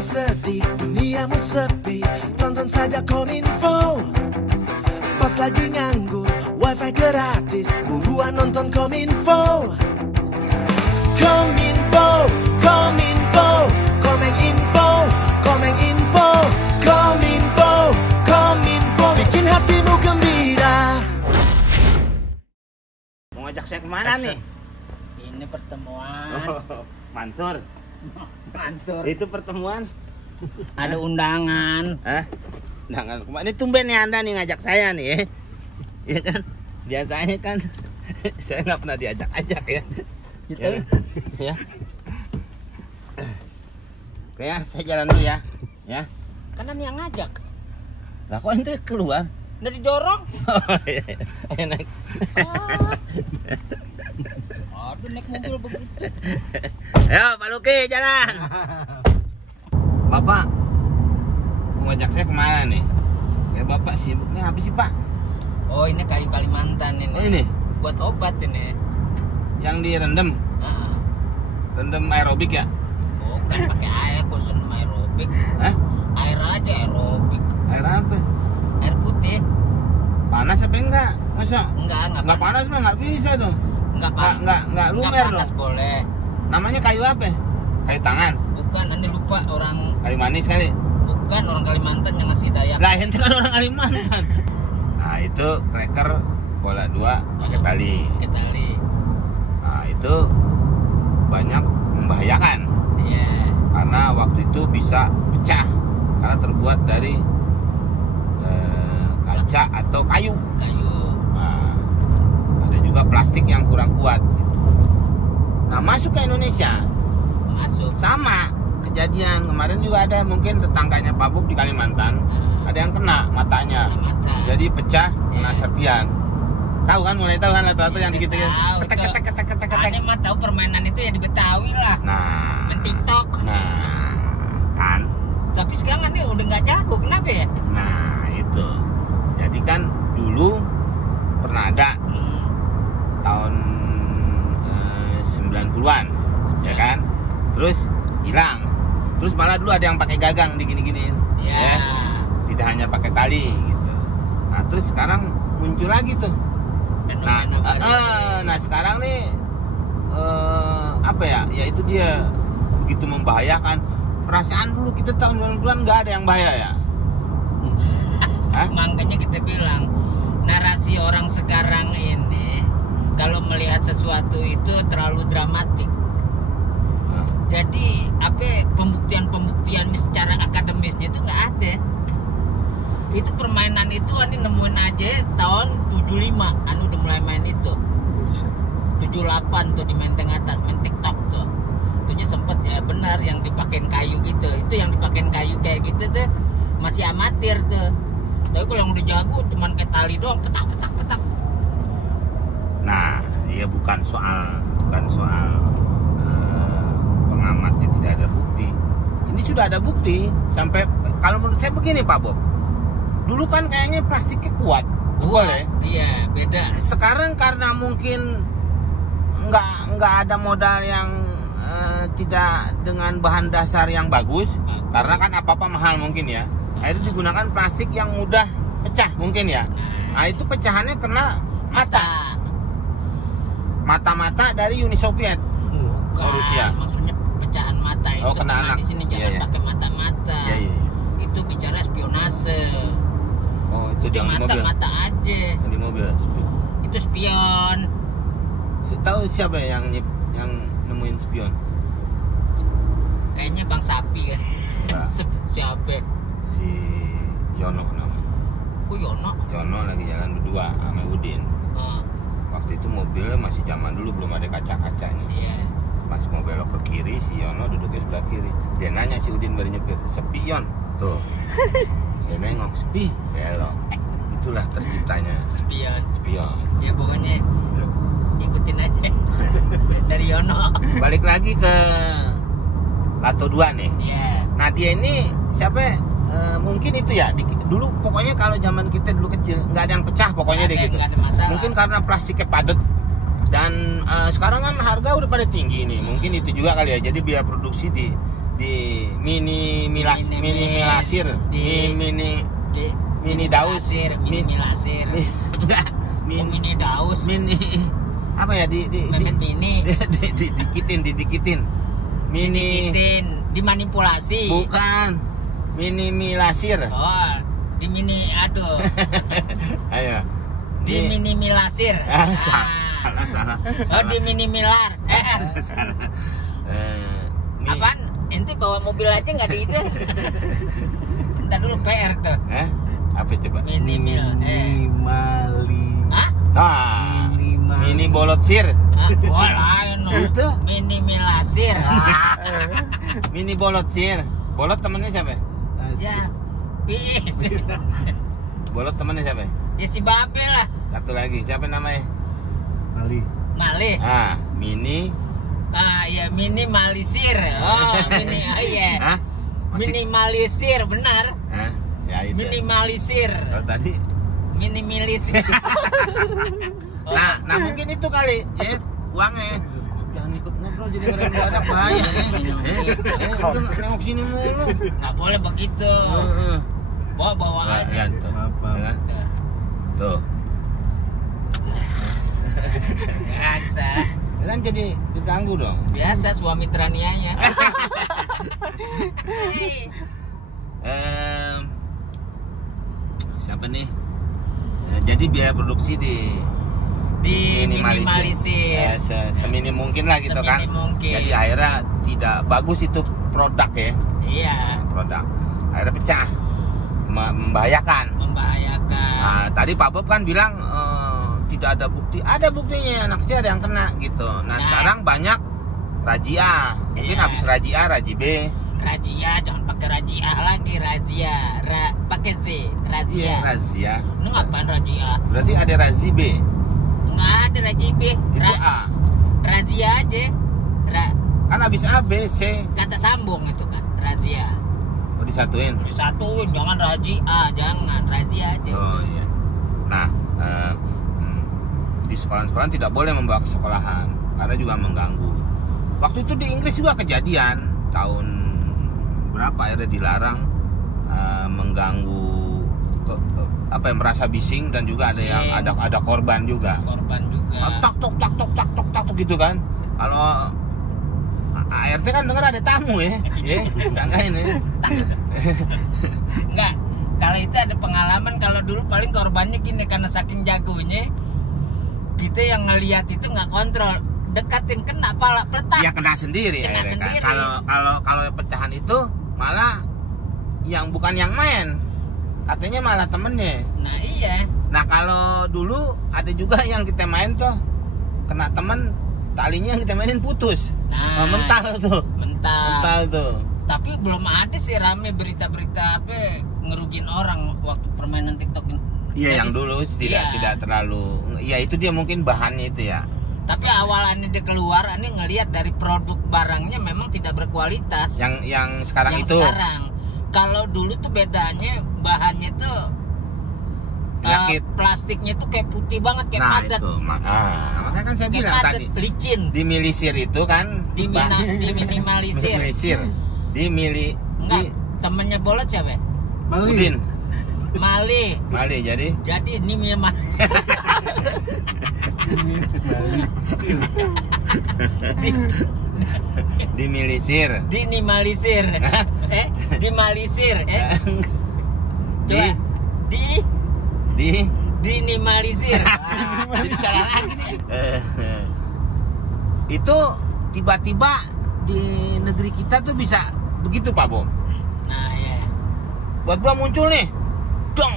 sedih, duniamu sepi, tonton saja Kominfo. Pas lagi nganggur, wifi gratis, buruan nonton Kominfo. Kominfo, Kominfo, Kominfo, Kominfo, Kominfo, Kominfo, bikin hatimu gembira. Mau ngajak saya kemana nih? Ini pertemuan. Mansur. Mansur. Itu pertemuan. Ada undangan. Hah? Undangan kemana? Ini tumben nih Anda nih ngajak saya nih. Iya kan? Biasanya kan saya nggak pernah diajak-ajak ya. Gitu. Ya. Oke ya, saya jalan dulu ya. Ya. Kanan yang ngajak. Lah kok ente keluar? Udah didorong. Oh, iya. Ayo naik. Aduh, naik mobil begitu. Ayo Pak Luki jalan. Bapak mau ngajak saya kemana nih? Ya Bapak sibuk nih, habis sih Pak? Oh, ini kayu Kalimantan ini. Oh ini? Buat obat ini. Yang direndam? Rendam aerobik ya? Bukan pakai air, kok seneng aerobik. Hah? Air aja aerobik. Air apa? Air putih. Panas apa enggak? Masa? Enggak Panas mah nggak bisa dong. Enggak panas. Enggak lumer dong. Panas boleh. Namanya kayu apa? Kayu tangan? Bukan, Anda lupa orang. Kayu manis kali? Bukan, orang Kalimantan yang ngasih Dayak. Lah ente kan orang Kalimantan. Nah itu cracker bola 2 pakai tali. Pakai tali. Nah itu banyak membahayakan. Iya. Karena waktu itu bisa pecah karena terbuat dari kaca atau kayu. Nah, ada juga plastik yang kurang kuat. Nah masuk ke Indonesia, Masuk. sama kejadian kemarin juga ada mungkin tetangganya Pak Bub di Kalimantan, ada yang kena matanya, Mata. jadi pecah kena serpian. Tahu kan, mulai tahu kan lato-lato yang dikit ya. Tahu, Ane mah tahu permainan itu ya di Betawi lah. Nah, Main TikTok. nah kan. Tapi sekarang Ane udah nggak jago, kenapa ya? Nah itu, jadi kan dulu pernah ada tahun 90-an, ya kan? Terus hilang. Terus malah dulu ada yang pakai gagang digini-gini, Ya. Tidak hanya pakai tali gitu. Nah terus sekarang muncul lagi tuh. Nah, Fenomena baru. nah sekarang nih apa ya? Ya itu dia begitu membahayakan. Perasaan dulu kita tahun 90-an nggak ada yang bahaya ya. Hah? Makanya kita bilang narasi orang sekarang ini kalau melihat sesuatu itu terlalu dramatik. Jadi pembuktian secara akademisnya itu nggak ada. Itu permainan itu Ani nemuin aja tahun 75 Anu udah mulai main itu. 78 tuh di Menteng Atas, main TikTok tuh. Itunya sempet ya benar yang dipakein kayu gitu. Itu yang dipakein kayu kayak gitu tuh masih amatir tuh. Tapi kalau yang udah jago cuman kayak tali doang, petak. Nah, ya bukan soal pengamatnya tidak ada bukti. Ini sudah ada bukti sampai kalau menurut saya begini Pak Bob. Dulu kan kayaknya plastiknya kuat. Boleh. Iya, beda. Sekarang karena mungkin nggak ada modal yang tidak dengan bahan dasar yang bagus, karena kan apa-apa mahal mungkin ya. Akhirnya digunakan plastik yang mudah pecah mungkin ya. Nah itu pecahannya kena mata dari Uni Soviet. Bukan, Rusia. maksudnya pecahan mata itu. Oh, kena anak. Di sini jangan Iya. pakai mata-mata. Iya. Itu bicara spionase. Oh itu Udah jangan di mobil. mata aja. Di mobil. Itu spion. Tahu siapa yang nemuin spion? Kayaknya Bang Sapi kan. Enggak. Siapa? Si Yono namanya. Kok Yono? Yono lagi jalan berdua sama Udin. Waktu itu mobilnya masih zaman dulu, belum ada kaca-kacanya. Iya. Pas mau belok ke kiri, si Yono duduknya sebelah kiri. Dia nanya si Udin baru nyupir, sepion tuh. Dia nengok, sepi, belok. Itulah terciptanya Spion. spion. Ya pokoknya ikutin aja. Dari Yono. Balik lagi ke Lato 2 nih. Iya. Nah dia ini siapa? Mungkin itu ya. Dulu pokoknya kalau zaman kita dulu kecil nggak ada yang pecah pokoknya deh gitu. Nggak ada masalah. Mungkin karena plastiknya padat dan sekarang kan harga udah pada tinggi nih. Mungkin itu juga kali ya. Jadi biaya produksi mini milasir, mini daus, mini lasir. enggak, Mini daus. mini apa ya Mehmet mini. didikitin. Mini Dimanipulasi. bukan. Mini milasir. Oh, di mini aduh. Ayo. Di mini milasir. Salah. Oh, di mini milar. Salah. Apaan? Ente bawa mobil aja nggak di itu? Ntar dulu PR tuh. Apa coba? Minimil. Minimali. Hah? Mini bolot sir. Oh lain loh. Itu? Mini milasir. Mini bolot sir. Bolot temennya siapa? Ya. Pis. Bolot temennya siapa? Ya si Babe lah. Satu lagi, siapa namanya? Malih. Mini. Ya minimalisir. Oh, iya. Hah? Minimalisir, benar. Ya itu. Minimalisir. Kalau tadi. Minimalisir. Nah mungkin itu kali, ya uangnya. Jangan ikut ngobrol jadi orang mendadak bahaya. Udah nengok sini mulu. Nggak boleh begitu. Bawa aja. Tuh. Biasa. Kan jadi diganggu dong. Biasa suami teraniaya. Siapa nih? Jadi biaya produksi diminimalisir. Seminim mungkin lah gitu kan. Mungkin. Jadi akhirnya tidak bagus itu produk ya. Iya. Produk. Akhirnya pecah. Membahayakan. Membahayakan. Nah, tadi Pak Bob kan bilang tidak ada bukti. Ada buktinya, anak kecil ada yang kena gitu. Nah, sekarang banyak razia. Mungkin habis razia, raji B. Razia, jangan pakai razia lagi, razia. Pakai Z, razia. Iya, razia. Lu ngapain razia? Berarti ada razi B. Nggak ada raji B. Itu A. Razia aja. Kan habis A, B, C. Kata sambung itu kan, razia. Oh, disatuin. Disatuin, jangan razia, jangan razia aja. Oh iya. Nah, di sekolah-sekolah tidak boleh membawa ke sekolahan karena juga mengganggu. Waktu itu di Inggris juga kejadian tahun berapa akhirnya dilarang mengganggu merasa bising dan juga ada yang ada korban juga. Tak tok gitu kan. Kalau ART kan dengar ada tamu ya. Sangkain ya. Enggak. Kalau itu ada pengalaman, kalau dulu paling korbannya gini karena saking jagonya kita yang ngelihat itu nggak kontrol, dekatin kena pala peletak. Ya kena sendiri. Kena sendiri. Kalau pecahan itu malah yang bukan yang main, katanya malah temennya. Nah iya. Nah kalau dulu ada juga yang kita main tuh kena temen, talinya yang kita mainin putus. Nah, mental tuh. Mental tuh. Tapi belum ada sih rame berita-berita apa ngerugin orang waktu permainan TikTok ini. Iya, yang dulu tidak terlalu. Ya itu dia mungkin bahannya itu ya. Tapi awalannya dia keluar, ini ngelihat dari produk barangnya memang tidak berkualitas. Yang sekarang yang itu. Sekarang. Kalau dulu tuh bedanya bahannya tuh plastiknya tuh kayak putih banget, kayak padat. Itu, makanya kan saya kayak bilang padat, tadi. licin. Dimilisir itu kan. Diminimalisir. Enggak, temennya Bolot siapa? Udin. Mali jadi ini memang dimalisir. Dimalisir. Coba dinimalisir. Jadi salah lagi. Itu tiba-tiba di negeri kita tuh bisa begitu Pak Bom. Nah ya. Buat gua muncul nih, dong,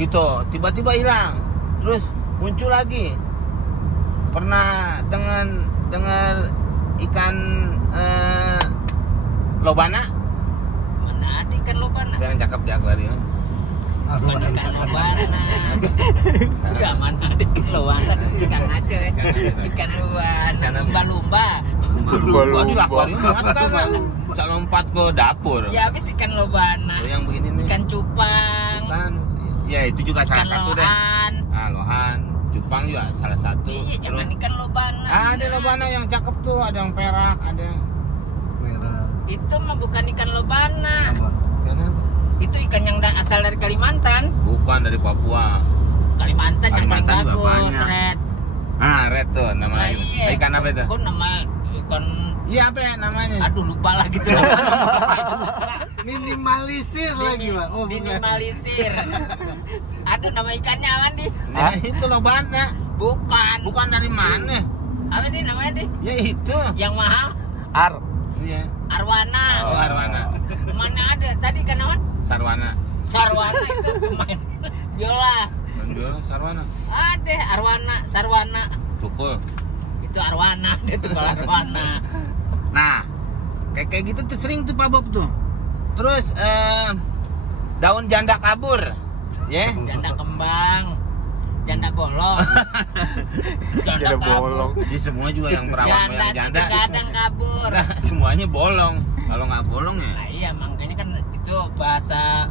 gitu. Tiba-tiba hilang, terus muncul lagi. Pernah dengar ikan lobana? Mana ada ikan lobana? Yang cakep di akuarium. Bukan ikan lobana. Enggak, mana ada ikan lobana, ikan aja. Ikan lobana, lumba-lumba. Lumba di akuarium banget kagak. Bisa lompat ke dapur. Ya habis ikan lobana. Yang begini nih. Ikan cupang. Kan. Ya itu juga salah satu deh. Lohan, cupang juga salah satu. Iya, jangan ikan lobana. Ada lobana yang cakep tuh, ada yang perak, ada. Itu mah bukan ikan lobana. Apa? Kenapa? Itu ikan yang asal dari Kalimantan. Bukan dari Papua. Kalimantan yang paling Kalimantan juga bagus, banyak. Red. Ah, red tuh nama Nah, lain. iya. Ikan apa itu? Kok nama ikan? Iya apa ya namanya? Aduh lupa lah gitu. Minimalisir lagi, Pak. Oh, bukan. Minimalisir. Aduh nama ikannya apa nih? Nah, itu lobana. Bukan. Bukan dari mana? Apa nih namanya nih? Ya itu. Yang mahal? Ar. Iya. Arwana. Oh, arwana. Mana ada tadi kan apa? Sarwana. Sarwana itu pemain biola. Mendul sarwana. Ada Arwana, Sarwana. Tukul. Itu Arwana, dia tuh kalau Arwana. Nah, kayak gitu tuh sering tuh Pak Bob tuh. Terus daun janda kabur. Ya. Janda kembang, janda bolong. Janda bolong. Di semua juga yang perawan Janda yang janda. kadang kabur. Nah, semuanya bolong. Kalau nggak bolong ya. Nah iya makanya kan itu bahasa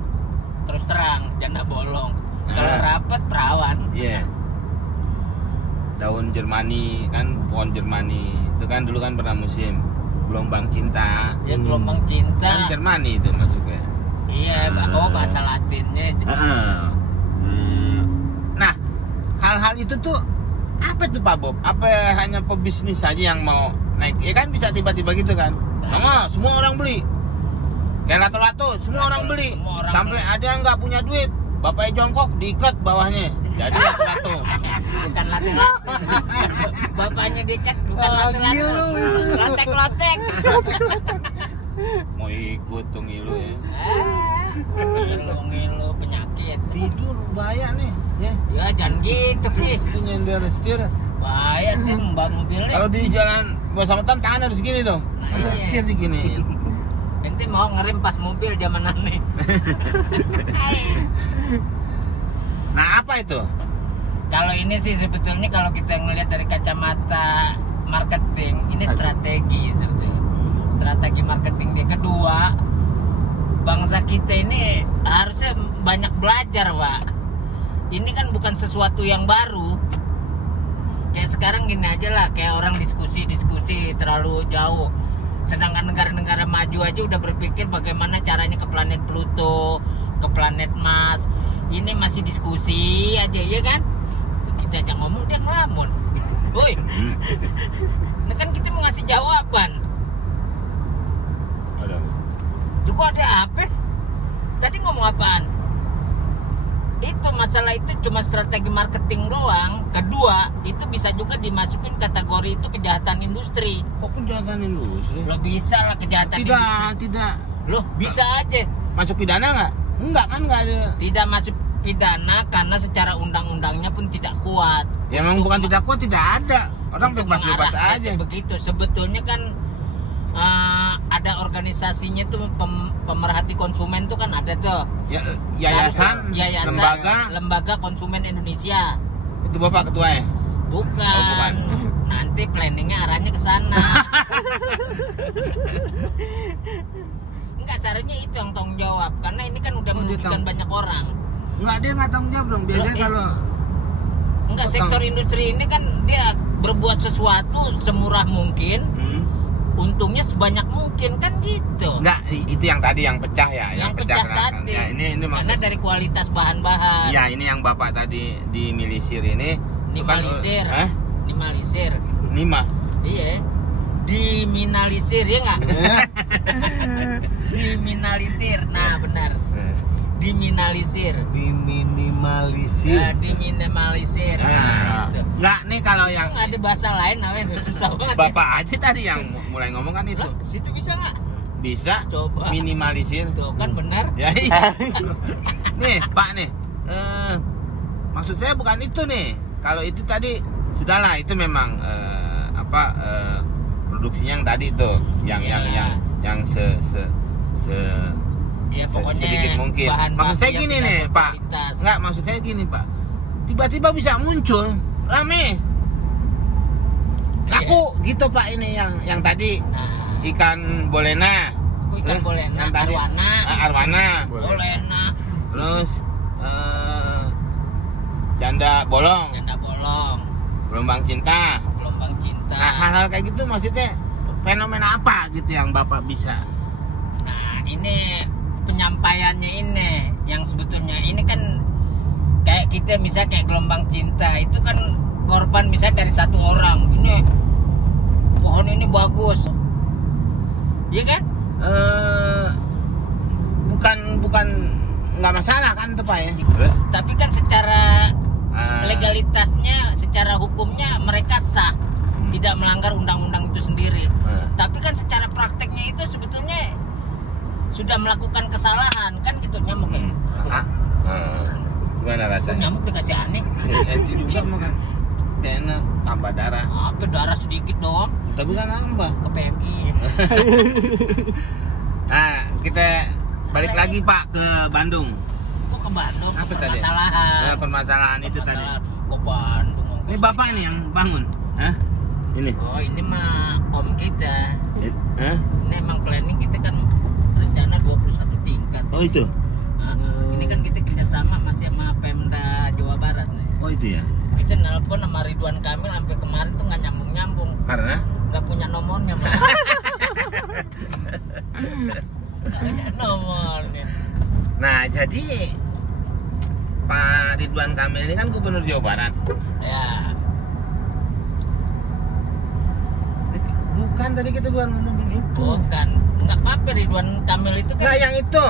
terus terang janda bolong. Kalau Nah. rapet perawan. Iya. Daun Jermani kan, pohon Jermani itu kan dulu kan pernah musim gelombang cinta. Ya gelombang cinta. Kan Jermani itu masuknya. Iya, oh bahasa Latinnya. Nah, hal-hal itu tuh apa tuh Pak Bob? Apa hanya pebisnis saja yang mau naik? Ya kan bisa tiba-tiba gitu kan? Nah, semua orang beli. Kayak lato-lato, semua orang beli. Semua orang Sampai beli. ada yang nggak punya duit, bapaknya jongkok diikat bawahnya. Jadi lato-lato. Bukan lato-lato. Bapaknya diikat bukan lato-lato. Ngilu itu. Lotek-lotek. Mau ikut tuh ngilu ya. Ngilu penyakit. Tidur bahaya nih, ya. Ya jangan gitu Ki. Itu nyender setir. Bahaya deh mbak mobilnya. Kalau di jalan bawah samatan tangan harus gini dong. Nah, Masa iya. setir diginiin. Ente mau ngerem pas mobil zaman aneh. Nah, apa itu? Kalau ini sih sebetulnya kalau kita ngelihat dari kacamata marketing, ini strategi sebetulnya. Strategi marketing dia. Kedua, bangsa kita ini harusnya banyak belajar, Pak. Ini kan bukan sesuatu yang baru. Kayak sekarang gini aja lah, kayak orang diskusi terlalu jauh. Sedangkan negara-negara maju aja udah berpikir bagaimana caranya ke planet Pluto, ke planet Mars. Ini masih diskusi aja, ya kan? Kita aja ngomong dia ngelamun. Woi, nah kan kita mau ngasih jawaban. Ada. Juga ada apa? Tadi ngomong apaan? Itu masalah itu cuma strategi marketing doang. Kedua, itu bisa juga dimasukin kategori itu kejahatan industri. Kok kejahatan industri? Lo bisa lah kejahatan industri. Tidak. Loh, bisa aja. Masuk pidana nggak? Enggak kan, nggak ada. Tidak masuk pidana karena secara undang-undangnya pun tidak kuat. Ya memang bukan tidak kuat, tidak ada. Orang Untuk bebas-bebas mengarahkan aja. begitu. Sebetulnya kan ada organisasinya tuh pemerhati konsumen tuh kan ada tuh. Ya, yayasan, lembaga. Konsumen Indonesia. Itu Bapak ketuanya. Bukan. Oh, bukan. Nanti planningnya arahnya ke sana. Enggak, seharusnya itu yang tanggung jawab karena ini kan udah Oh, dia merugikan tahu. banyak orang. Enggak, dia nggak tanggung jawab dong. Biasanya Loh, kalau Enggak, Oh, sektor tahu. industri ini kan dia berbuat sesuatu semurah mungkin, untungnya sebanyak mungkin kan gitu. enggak, itu yang tadi yang pecah ya, Yang pecah kenapa? tadi. Ya, ini Karena maksud. dari kualitas bahan-bahan. Ya, ini yang Bapak tadi dimilisir ini. Nimalisir. Hah? Nimalisir. Nima. Iya. Diminalisir ya enggak? Diminalisir. Nah, benar. Diminalisir. Diminimalisir. Diminimalisir. Nah, Nah, itu. enggak nih kalau yang Nggak ada bahasa lain namanya susah banget. ya. Bapak aja tadi yang mulai ngomong kan itu. Lah, situ bisa nggak? Bisa Coba. minimalisir. Tuh kan benar. Ya iya. Nih Pak nih, maksud saya bukan itu nih. Kalau itu tadi sudahlah, itu memang produksinya yang tadi tuh, yang Ya. yang se Ya pokoknya sedikit mungkin. bahan Maksud baku saya yang gini tidak nih Pak. berkualitas. Enggak, maksud saya gini Pak. Tiba-tiba bisa muncul rame. Laku gitu Pak, ini yang tadi Nah, ikan bolena. ikan bolena, Yang tadi arwana. arwana. Bolena, Terus janda bolong, janda bolong, gelombang cinta. gelombang cinta. Nah, hal-hal kayak gitu maksudnya fenomena apa gitu yang Bapak bisa ini penyampaiannya ini yang sebetulnya ini kan kayak kita misalnya kayak gelombang cinta itu kan korban misalnya dari satu orang, ini pohon ini bagus, iya kan? Bukan nggak masalah kan tuh Pak ya. Tapi kan secara legalitasnya, secara hukumnya mereka sah, tidak melanggar undang-undang itu sendiri. Tapi kan secara prakteknya itu sebetulnya sudah melakukan kesalahan kan gitu nyamuk ya. Gimana rasanya? Nyamuk dikasih aneh. Itu juga makan. Enak, tambah darah. Apa darah sedikit doang? Tapi kan nambah Ke PMI. Nah, kita balik lagi Pak ke Bandung. Kok ke Bandung? Apa Ke tadi? permasalahan. Nah, permasalahan itu tadi. Ke Bandung. Ini Bapak ini yang bangun? Hah? Ini? Oh, ini mah om kita. Hah? Ini emang planning kita kan rencana 21 tingkat. Oh itu? Nah, ini kan kita kerjasama masih sama Pemda Jawa Barat nih. Oh itu ya? Kita nelpon sama Ridwan Kamil sampai kemarin tuh nggak nyambung-nyambung. Karena? Nggak punya nomornya, Mas. Nggak ada nomornya. Nah jadi Pak Ridwan Kamil ini kan gubernur Jawa Barat. Ya, Bukan tadi kita bukan ngomongin itu. bukan. Nggak apa-apa Ridwan Kamil itu Nggak kan yang itu.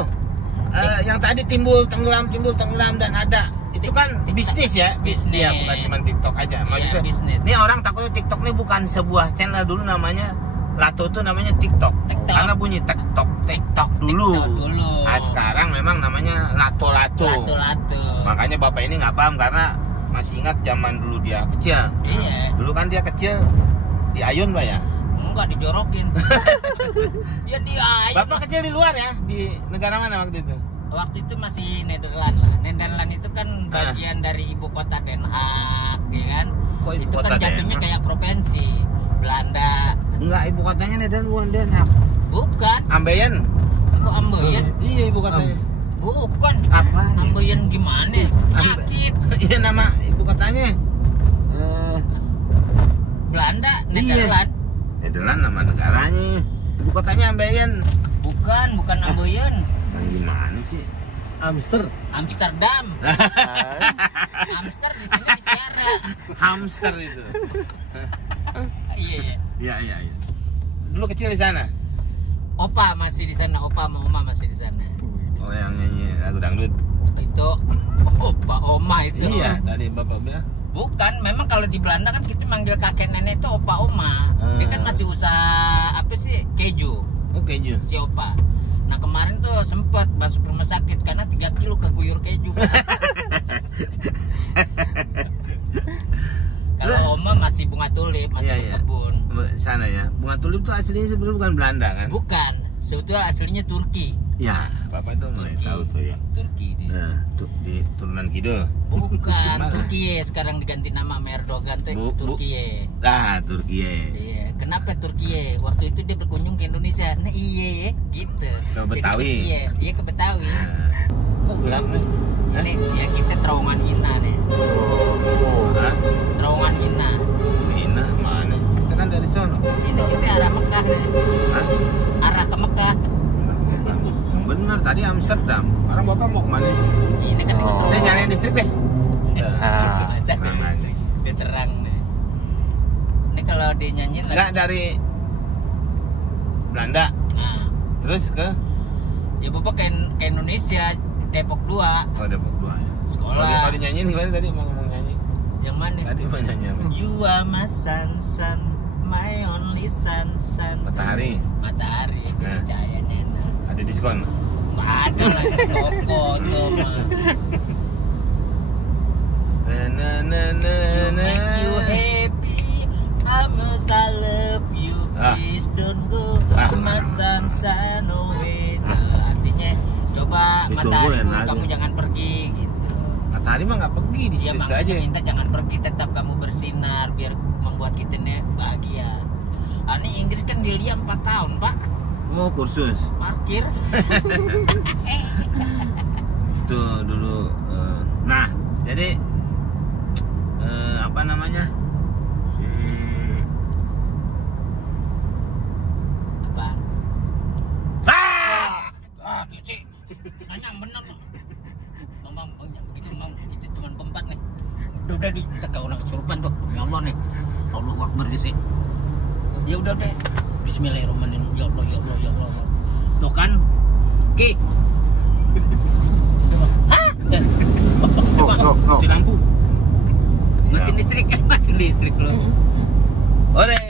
Yang tadi timbul tenggelam dan ada. Itu kan bisnis ya, Bisnis. Iya, bukan cuma TikTok aja. Maksudnya, bisnis. ini orang takutnya TikTok ini bukan sebuah channel dulu namanya Lato itu namanya TikTok. TikTok. Karena bunyi TikTok dulu. TikTok dulu. Nah, sekarang memang namanya Lato. Lato-lato. Makanya bapak ini nggak paham karena masih ingat zaman dulu dia kecil. Iya. Dulu kan dia kecil di Ayun Pak ya. Enggak dijorokin. Ya dia aja. Bapak kecil di luar ya, di negara mana waktu itu? Waktu itu masih Nederland lah. Nederland itu kan bagian dari ibu kota Den Haag, ya kan? Kok ibu Itu kota kan Den jatuhnya Haag? kayak provinsi Belanda. Enggak, ibu kotanya Nederland Den Haag. Bukan. Ambeien. Kok Ambeien? Iya ibu kotanya. Bukan. Apa? Ambeien gimana? Penyakit. Iya nama ibu kotanya. Belanda, Iya. Nederland. Nederland nama negaranya. Ibu kotanya Ambeien. Bukan Ambeien. Gimana sih? Amsterdam. Amster di sini bicara. Hamster itu. Iya. Iya. Dulu kecil di sana. Opa masih di sana, opa sama oma masih di sana. Oh yang nyanyi lagu dangdut. Itu opa oma itu. Iya, tadi bapak bilang. Bukan, memang kalau di Belanda kan kita manggil kakek nenek itu opa oma. Dia kan masih usaha apa sih? Keju. Oh keju. Si opa. Nah kemarin tuh sempet masuk rumah sakit karena 3 kilo keguyur keju. Kalau oma masih bunga tulip, masih Iya. berkebun. Sana ya. Bunga tulip tuh aslinya sebenarnya bukan Belanda kan? Bukan, sebetulnya aslinya Turki. Ya, bapak itu mulai tahu tuh ya. Turki dia. Nah, tuh di turunan kidul. Bukan, Mana? Turki sekarang diganti nama sama Erdogan tuh Turki. Ah, Turki. Iya, kenapa Turki? Waktu itu dia berkunjung ke Indonesia. Nah iya, gitu. Ke Betawi. Iya ke Betawi. Kok gelap nih? Ini ya kita Terowongan Ina nih. Hah? Terowongan Ina. Mina mana? Kita kan dari sono. Ini kita arah Mekah nih. Hah? Arah ke Mekah. Yang benar tadi Amsterdam. Sekarang bapak mau kemana sih? Ini kan ikut Saya nyariin distrik deh. Jadi dia terang nih. Ini kalau dia nyanyi Enggak dari Belanda. Nah, Terus ke ya bapak ke Indonesia, Depok 2. oh Depok 2 ya. Sekolah. Kalau dinyanyiin gimana tadi mau ngomong nyanyi? Yang mana? Tadi mau nyanyi apa? You are my sun, my only sun. Matahari. Matahari, Nah. cahaya nena. Ada diskon. Nggak ada lah, toko tuh mah. Na. Make you happy, promise I love you. Please don't go, my sunshine away. Artinya coba Ditunggu matahari enak kamu aja. jangan pergi gitu. Matahari mah nggak pergi di Ya situ makanya aja. minta jangan pergi, tetap kamu bersinar biar membuat kita nih bahagia. Ini Inggris kan William 4 tahun pak, Oh kursus. parkir. Itu dulu. Nah jadi apa namanya? Apaan? mam, bikin mam, kita cuma berempat nih. Udah kita ke orang kesurupan tuh, ya Allah nih, Allahu Akbar sih. Ya udah deh, Bismillahirrahmanirrahim, ya Allah, ya Allah, ya Allah. Tuh kan, Ki. Hah? No. Mati lampu. Mati listrik loh. Oleh.